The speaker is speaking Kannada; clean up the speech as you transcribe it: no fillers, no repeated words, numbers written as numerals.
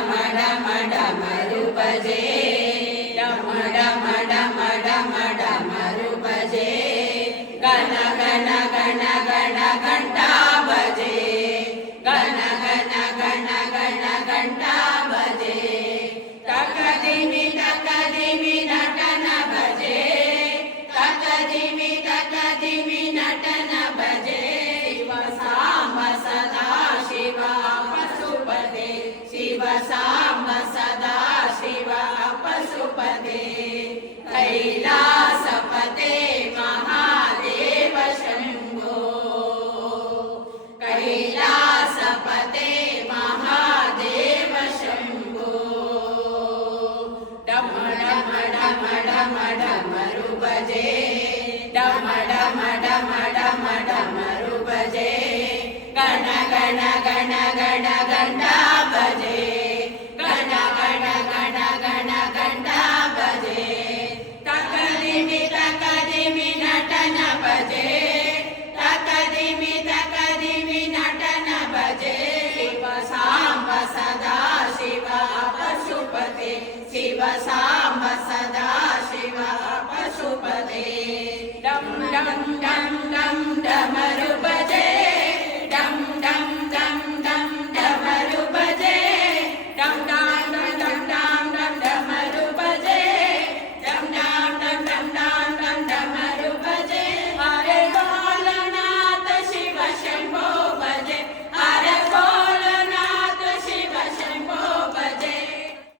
ಡಮ ಡಮ ಡಮರು ಭಜೆ ಡಮ ಡಮ ಡಮ ಡಮ ಡಮರು ಭಜೆ ಗಣ ಗಣ ಗಣ ಗಣ ಗಂಟಾ ಭಜೆ ಗಣ ಗಣ ಗಣ ಗಣ ಗಂಟಾ ಭಜೆ ತಕದಿಮಿ ನಟನ ಭಜೆ ತಕದಿಮಿ ನಟನ ಭಜೆ ಶಿವ ಸಾಂಬ ಸದಾ ಶಿವ ಪಶುಪತೆ ಶಿವ ಸಾಂಬ ಸದಾ ಶಿವ ಪಶುಪತೆ ಕೈಲಾಸಪತೆ ಮಹಾದೇವ ಶಂಭೋ ಕೈಲಾಸಪತೆ ಮಹಾದೇವ ಶಂಭೋ ಡಮ ಡಮ ಡಮ ಡಮ ಡಮರು ಭಜೆ ಡಮ ಡಮ ಡಮ ಡಮ ಡಮರು ಭಜೆ ಗಣ ಗಣ ಗಣ ಗಣ ಗಂಟಾ